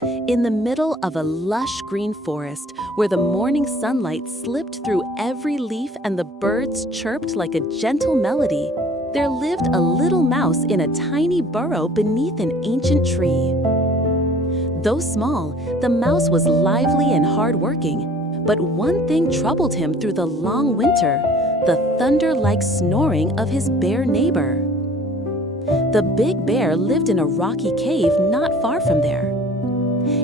In the middle of a lush green forest where the morning sunlight slipped through every leaf and the birds chirped like a gentle melody, there lived a little mouse in a tiny burrow beneath an ancient tree. Though small, the mouse was lively and hardworking, but one thing troubled him through the long winter: the thunder-like snoring of his bear neighbor. The big bear lived in a rocky cave not far from there.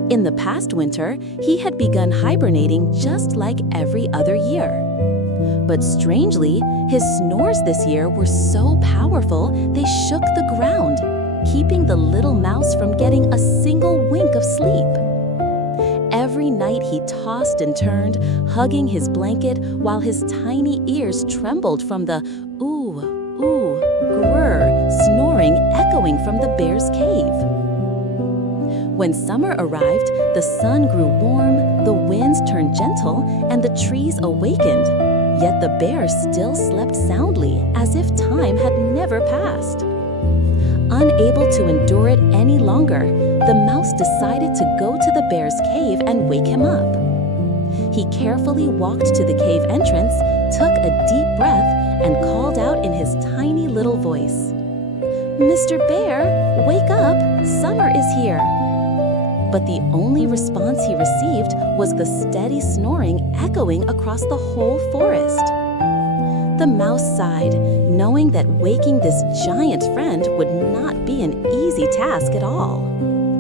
In the past winter, he had begun hibernating just like every other year. But strangely, his snores this year were so powerful they shook the ground, keeping the little mouse from getting a single wink of sleep. Every night he tossed and turned, hugging his blanket while his tiny ears trembled from the ooh, ooh, grrr snoring echoing from the bear's cave. When summer arrived, the sun grew warm, the winds turned gentle, and the trees awakened. Yet the bear still slept soundly, as if time had never passed. Unable to endure it any longer, the mouse decided to go to the bear's cave and wake him up. He carefully walked to the cave entrance, took a deep breath, and called out in his tiny little voice, "Mr. Bear, wake up, summer is here." But the only response he received was the steady snoring echoing across the whole forest. The mouse sighed, knowing that waking this giant friend would not be an easy task at all.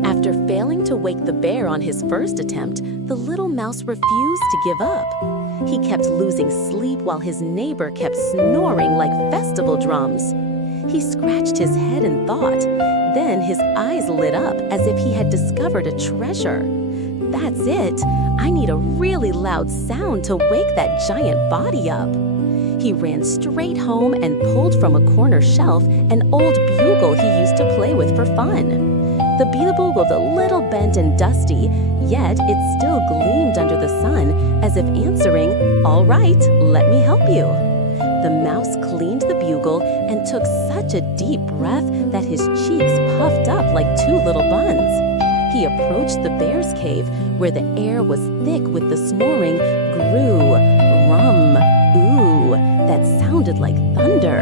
After failing to wake the bear on his first attempt, the little mouse refused to give up. He kept losing sleep while his neighbor kept snoring like festival drums. He scratched his head in thought. Then his eyes lit up as if he had discovered a treasure. "That's it! I need a really loud sound to wake that giant body up." He ran straight home and pulled from a corner shelf an old bugle he used to play with for fun. The bugle was a little bent and dusty, yet it still gleamed under the sun as if answering, "All right, let me help you." The mouse cleaned the bugle and took such a deep breath that his cheeks puffed up like two little buns. He approached the bear's cave, where the air was thick with the snoring groo, rum, ooh, that sounded like thunder.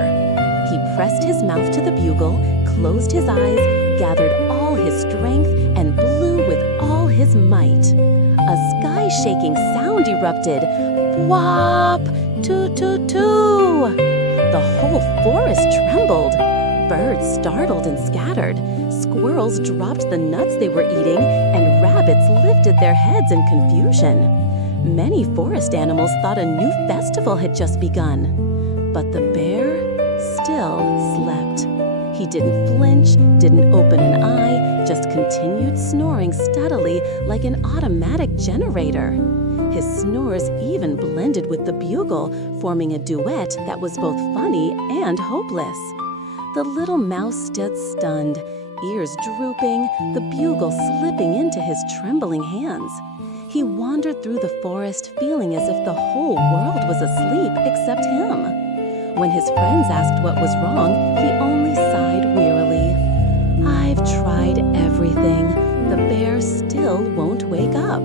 He pressed his mouth to the bugle, closed his eyes, gathered all his strength, and blew with all his might. A sky-shaking sound erupted. "Whop! Toot, toot, toot!" The whole forest trembled. Birds startled and scattered. Squirrels dropped the nuts they were eating, and rabbits lifted their heads in confusion. Many forest animals thought a new festival had just begun. But the bear still slept. He didn't flinch, didn't open an eye, just continued snoring steadily like an automatic generator. His snores even blended with the bugle, forming a duet that was both funny and hopeless. The little mouse stood stunned, ears drooping, the bugle slipping into his trembling hands. He wandered through the forest feeling as if the whole world was asleep except him. When his friends asked what was wrong, he only sighed wearily. "I've tried everything. The bear still won't wake up."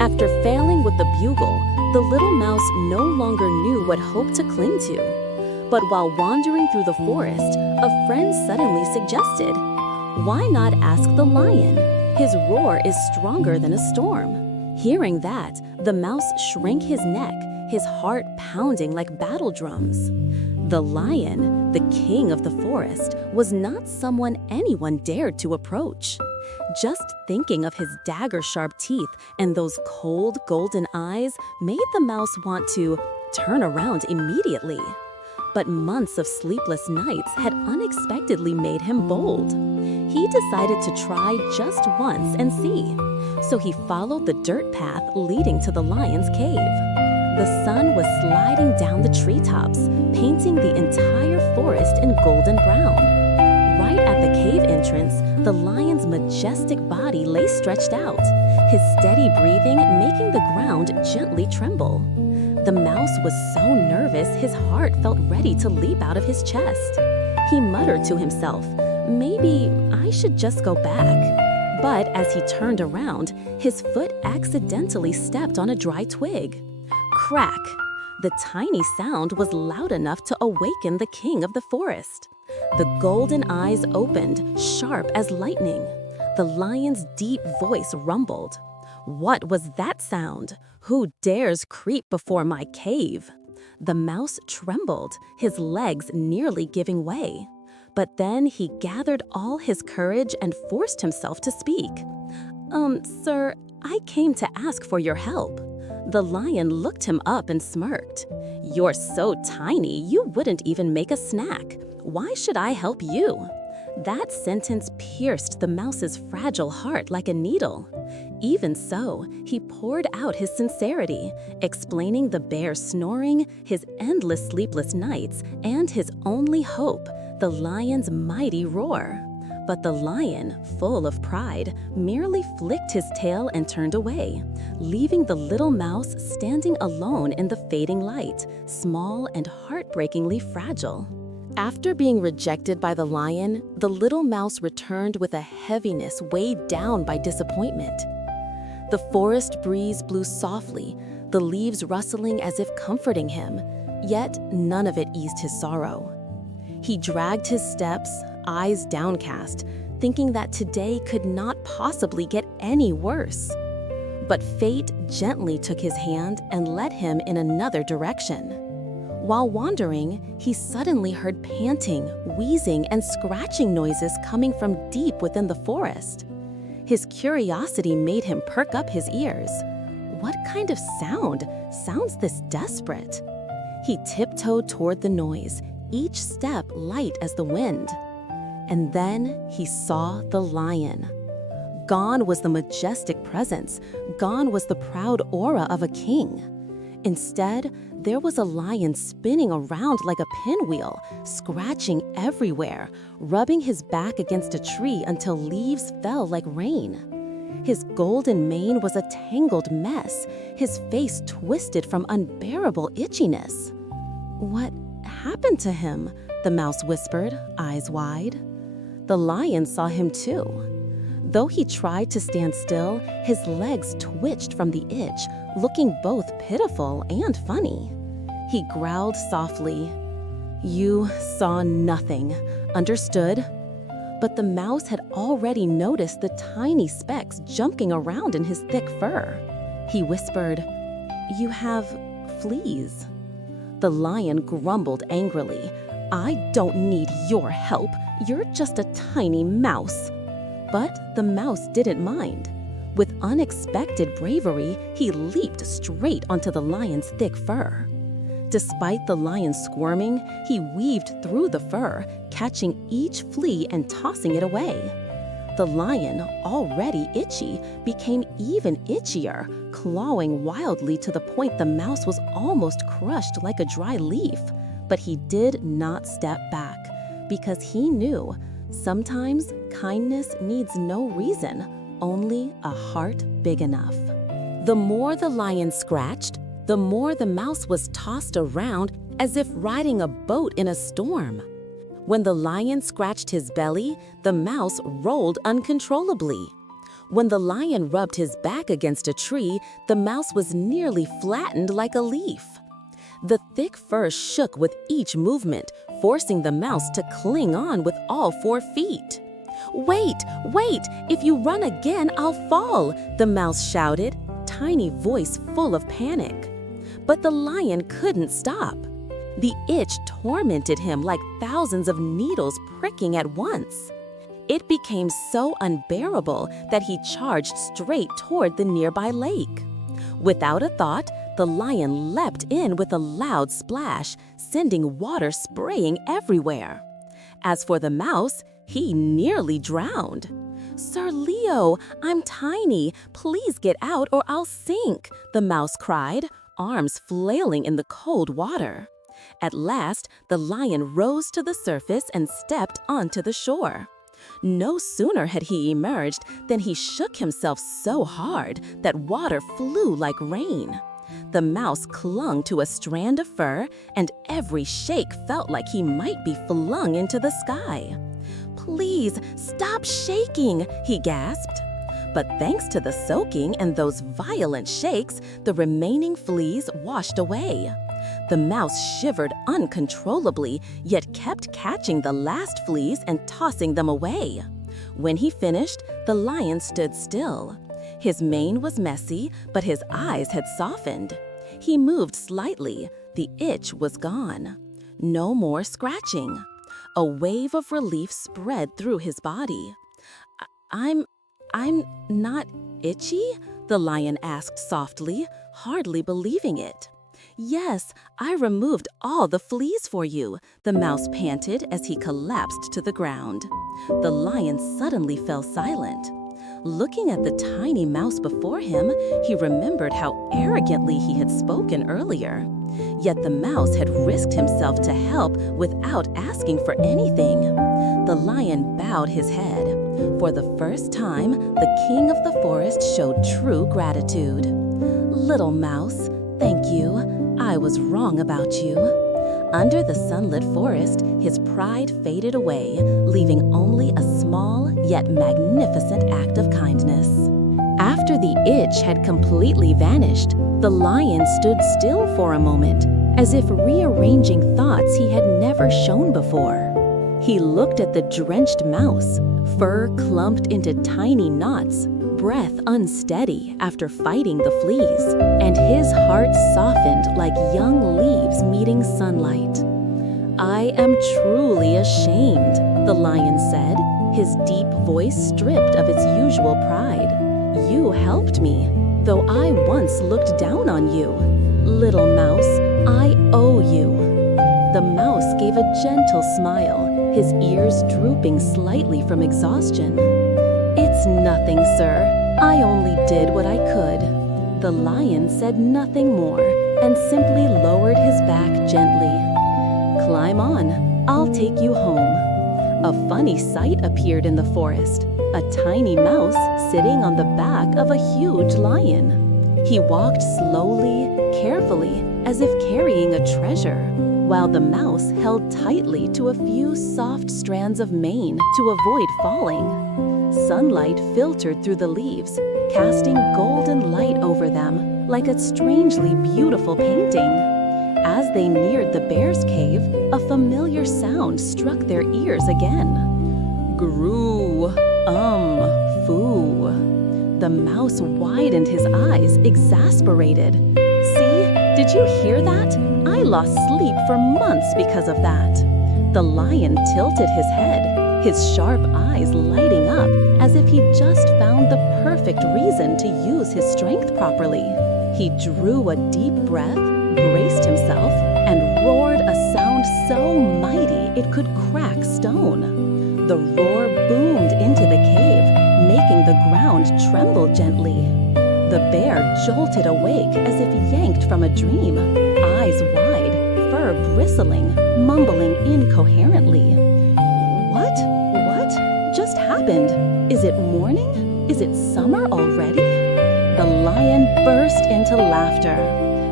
After failing with the bugle, the little mouse no longer knew what hope to cling to. But while wandering through the forest, a friend suddenly suggested, "Why not ask the lion? His roar is stronger than a storm." Hearing that, the mouse shrank his neck, his heart pounding like battle drums. The lion, the king of the forest, was not someone anyone dared to approach. Just thinking of his dagger-sharp teeth and those cold golden eyes made the mouse want to turn around immediately. But months of sleepless nights had unexpectedly made him bold. He decided to try just once and see. So he followed the dirt path leading to the lion's cave. The sun was sliding down the treetops, painting the entire forest in golden brown. Right at the cave entrance, the lion's majestic body lay stretched out, his steady breathing making the ground gently tremble. The mouse was so nervous his heart felt ready to leap out of his chest. He muttered to himself, "Maybe I should just go back." But as he turned around, his foot accidentally stepped on a dry twig. Crack! The tiny sound was loud enough to awaken the king of the forest. The golden eyes opened, sharp as lightning. The lion's deep voice rumbled. "What was that sound? Who dares creep before my cave?" The mouse trembled, his legs nearly giving way. But then he gathered all his courage and forced himself to speak. Sir, I came to ask for your help." The lion looked him up and smirked. "You're so tiny, you wouldn't even make a snack. Why should I help you?" That sentence pierced the mouse's fragile heart like a needle. Even so, he poured out his sincerity, explaining the bear's snoring, his endless sleepless nights, and his only hope, the lion's mighty roar. But the lion, full of pride, merely flicked his tail and turned away, leaving the little mouse standing alone in the fading light, small and heartbreakingly fragile. After being rejected by the lion, the little mouse returned with a heaviness weighed down by disappointment. The forest breeze blew softly, the leaves rustling as if comforting him, yet none of it eased his sorrow. He dragged his steps, eyes downcast, thinking that today could not possibly get any worse. But fate gently took his hand and led him in another direction. While wandering, he suddenly heard panting, wheezing, and scratching noises coming from deep within the forest. His curiosity made him perk up his ears. What kind of sound sounds this desperate? He tiptoed toward the noise, each step light as the wind. And then he saw the lion. Gone was the majestic presence, gone was the proud aura of a king. Instead, there was a lion spinning around like a pinwheel, scratching everywhere, rubbing his back against a tree until leaves fell like rain. His golden mane was a tangled mess, his face twisted from unbearable itchiness. "What happened to him?" the mouse whispered, eyes wide. The lion saw him too. Though he tried to stand still, his legs twitched from the itch, looking both pitiful and funny. He growled softly, "You saw nothing, understood?" But the mouse had already noticed the tiny specks jumping around in his thick fur. He whispered, "You have fleas." The lion grumbled angrily, "I don't need your help, you're just a tiny mouse." But the mouse didn't mind. With unexpected bravery, he leaped straight onto the lion's thick fur. Despite the lion squirming, he weaved through the fur, catching each flea and tossing it away. The lion, already itchy, became even itchier, clawing wildly to the point the mouse was almost crushed like a dry leaf. But he did not step back, because he knew sometimes kindness needs no reason, only a heart big enough. The more the lion scratched, the more the mouse was tossed around as if riding a boat in a storm. When the lion scratched his belly, the mouse rolled uncontrollably. When the lion rubbed his back against a tree, the mouse was nearly flattened like a leaf. The thick fur shook with each movement, forcing the mouse to cling on with all 4 feet. "Wait, wait! If you run again, I'll fall!" the mouse shouted, tiny voice full of panic. But the lion couldn't stop. The itch tormented him like thousands of needles pricking at once. It became so unbearable that he charged straight toward the nearby lake. Without a thought, the lion leapt in with a loud splash, sending water spraying everywhere. As for the mouse, he nearly drowned. "Sir Leo, I'm tiny. Please get out or I'll sink," the mouse cried, arms flailing in the cold water. At last, the lion rose to the surface and stepped onto the shore. No sooner had he emerged than he shook himself so hard that water flew like rain. The mouse clung to a strand of fur, and every shake felt like he might be flung into the sky. "Please, stop shaking," he gasped. But thanks to the soaking and those violent shakes, the remaining fleas washed away. The mouse shivered uncontrollably, yet kept catching the last fleas and tossing them away. When he finished, the lion stood still. His mane was messy, but his eyes had softened. He moved slightly. The itch was gone. No more scratching. A wave of relief spread through his body. I'm not itchy?" the lion asked softly, hardly believing it. "Yes, I removed all the fleas for you," the mouse panted as he collapsed to the ground. The lion suddenly fell silent. Looking at the tiny mouse before him, he remembered how arrogantly he had spoken earlier. Yet the mouse had risked himself to help without asking for anything. The lion bowed his head. For the first time, the king of the forest showed true gratitude. "Little mouse, thank you. I was wrong about you." Under the sunlit forest, his pride faded away, leaving only a small yet magnificent act of kindness. After the itch had completely vanished, the lion stood still for a moment, as if rearranging thoughts he had never shown before. He looked at the drenched mouse, fur clumped into tiny knots, breath unsteady after fighting the fleas, and his heart softened like young leaves meeting sunlight. "I am truly ashamed," the lion said, his deep voice stripped of its usual pride. "You helped me, though I once looked down on you. Little mouse, I owe you." The mouse gave a gentle smile, his ears drooping slightly from exhaustion. "It's nothing, sir. I only did what I could." The lion said nothing more and simply lowered his back gently. "Climb on. I'll take you home." A funny sight appeared in the forest, a tiny mouse sitting on the back of a huge lion. He walked slowly, carefully, as if carrying a treasure, while the mouse held tightly to a few soft strands of mane to avoid falling. Sunlight filtered through the leaves, casting golden light over them like a strangely beautiful painting. As they neared the bear's cave, a familiar sound struck their ears again. "Groo, foo." The mouse widened his eyes, exasperated. "See, did you hear that? I lost sleep for months because of that." The lion tilted his head, his sharp eyes lighting up as if he'd just found the perfect reason to use his strength properly. He drew a deep breath, braced himself, and roared a sound so mighty it could crack stone. The roar boomed into the cave, making the ground tremble gently. The bear jolted awake as if yanked from a dream, eyes wide, fur bristling, mumbling incoherently. What just happened? Is it morning? Is it summer already?" The lion burst into laughter.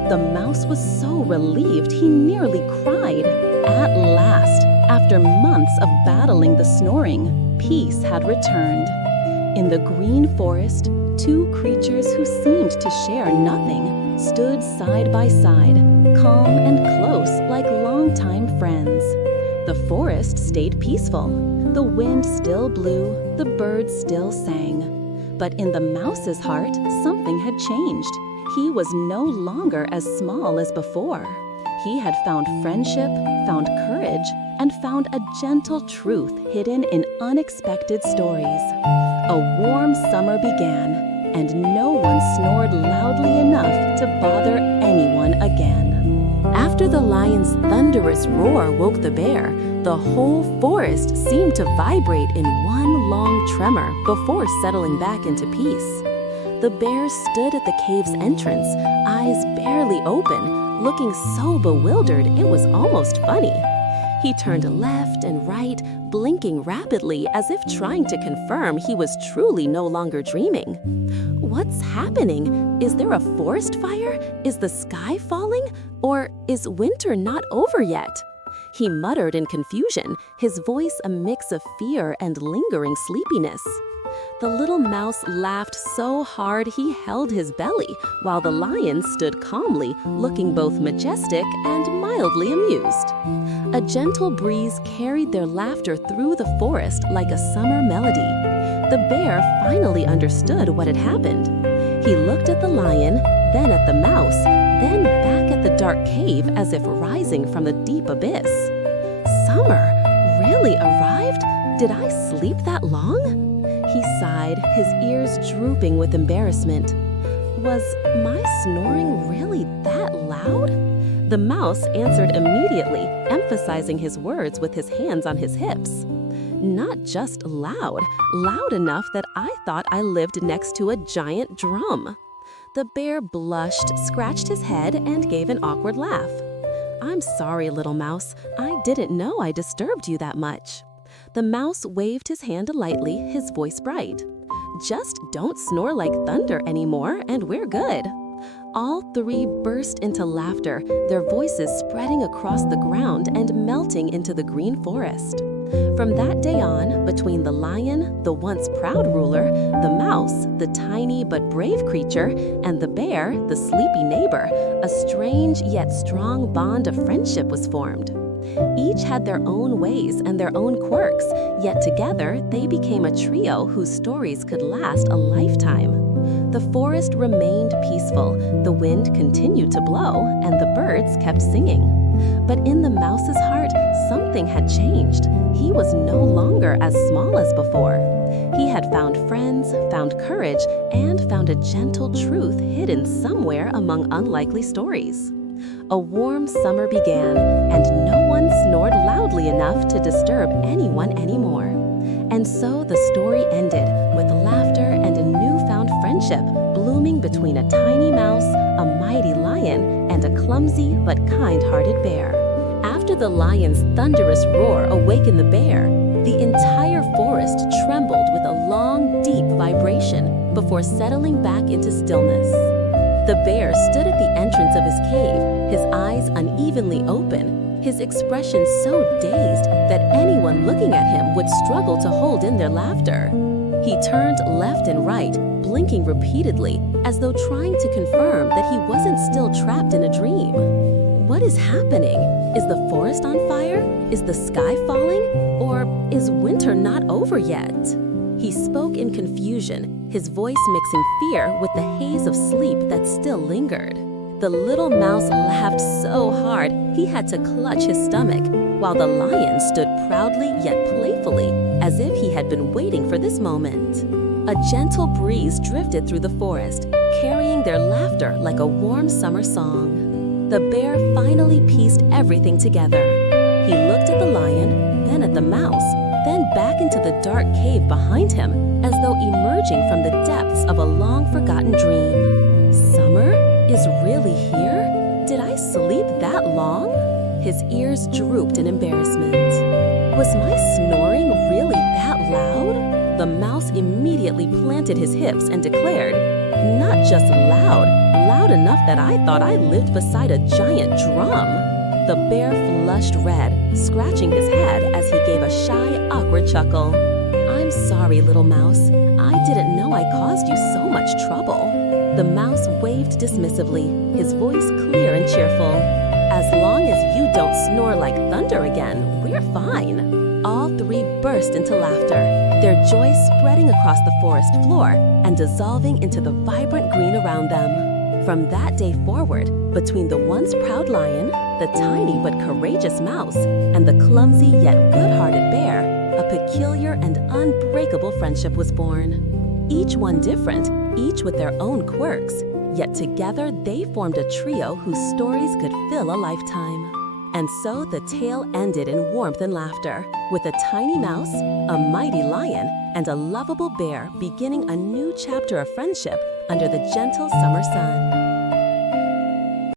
The mouse was so relieved he nearly cried. At last, after months of battling the snoring, peace had returned. In the green forest, two creatures who seemed to share nothing stood side by side, calm and close like longtime friends. The forest stayed peaceful. The wind still blew, the birds still sang. But in the mouse's heart, something had changed. He was no longer as small as before. He had found friendship, found courage, and found a gentle truth hidden in unexpected stories. A warm summer began, and no one snored loudly enough to bother anyone again. After the lion's thunderous roar woke the bear, the whole forest seemed to vibrate in one long tremor before settling back into peace. The bear stood at the cave's entrance, eyes barely open, looking so bewildered it was almost funny. He turned left and right, blinking rapidly as if trying to confirm he was truly no longer dreaming. What's happening? Is there a forest fire? Is the sky falling? Or is winter not over yet? He muttered in confusion, his voice a mix of fear and lingering sleepiness. The little mouse laughed so hard he held his belly, while the lion stood calmly, looking both majestic and mildly amused. A gentle breeze carried their laughter through the forest like a summer melody. The bear finally understood what had happened. He looked at the lion, then at the mouse, then back at the dark cave as if rising from the deep abyss. Summer really arrived? Did I sleep that long? He sighed, his ears drooping with embarrassment. Was my snoring really that loud? The mouse answered immediately, emphasizing his words with his hands on his hips. Not just loud, loud enough that I thought I lived next to a giant drum. The bear blushed, scratched his head, and gave an awkward laugh. I'm sorry, little mouse. I didn't know I disturbed you that much. The mouse waved his hand lightly, his voice bright. Just don't snore like thunder anymore, and we're good. All three burst into laughter, their voices spreading across the ground and melting into the green forest. From that day on, between the lion, the once proud ruler, the mouse, the tiny but brave creature, and the bear, the sleepy neighbor, a strange yet strong bond of friendship was formed. Each had their own ways and their own quirks, yet together they became a trio whose stories could last a lifetime. The forest remained peaceful, the wind continued to blow, and the birds kept singing. But in the mouse's heart, something had changed. He was no longer as small as before. He had found friends, found courage, and found a gentle truth hidden somewhere among unlikely stories. A warm summer began, and no one snored loudly enough to disturb anyone anymore. And so the story ended with laughter and a newfound friendship blooming between a tiny mouse, a mighty lion, and a clumsy but kind-hearted bear. After the lion's thunderous roar awakened the bear, the entire forest trembled with a long, deep vibration before settling back into stillness. The bear stood at the entrance of his cave, his eyes unevenly open, his expression so dazed that anyone looking at him would struggle to hold in their laughter. He turned left and right, blinking repeatedly, as though trying to confirm that he wasn't still trapped in a dream. What is happening? Is the forest on fire? Is the sky falling? Or is winter not over yet? He spoke in confusion, his voice mixing fear with the haze of sleep that still lingered. The little mouse laughed so hard he had to clutch his stomach, while the lion stood proudly yet playfully, as if he had been waiting for this moment. A gentle breeze drifted through the forest, carrying their laughter like a warm summer song. The bear finally pieced everything together. He looked at the lion, then at the mouse, then back into the dark cave behind him, as though emerging from the depths of a long-forgotten dream. Summer is really here? Did I sleep that long? His ears drooped in embarrassment. Was my snoring really that loud? The mouse immediately planted his hips and declared, "Not just loud, loud enough that I thought I lived beside a giant drum." The bear flushed red, scratching his head as he gave a shy, awkward chuckle. "I'm sorry, little mouse. I didn't know I caused you so much trouble." The mouse waved dismissively, his voice clear and cheerful. "As long as you don't snore like thunder again, we're fine." All three burst into laughter, their joy spreading across the forest floor and dissolving into the vibrant green around them. From that day forward, between the once proud lion, the tiny but courageous mouse, and the clumsy yet good-hearted bear, a peculiar and unbreakable friendship was born. Each one different, each with their own quirks, yet together they formed a trio whose stories could fill a lifetime. And so the tale ended in warmth and laughter, with a tiny mouse, a mighty lion, and a lovable bear beginning a new chapter of friendship under the gentle summer sun.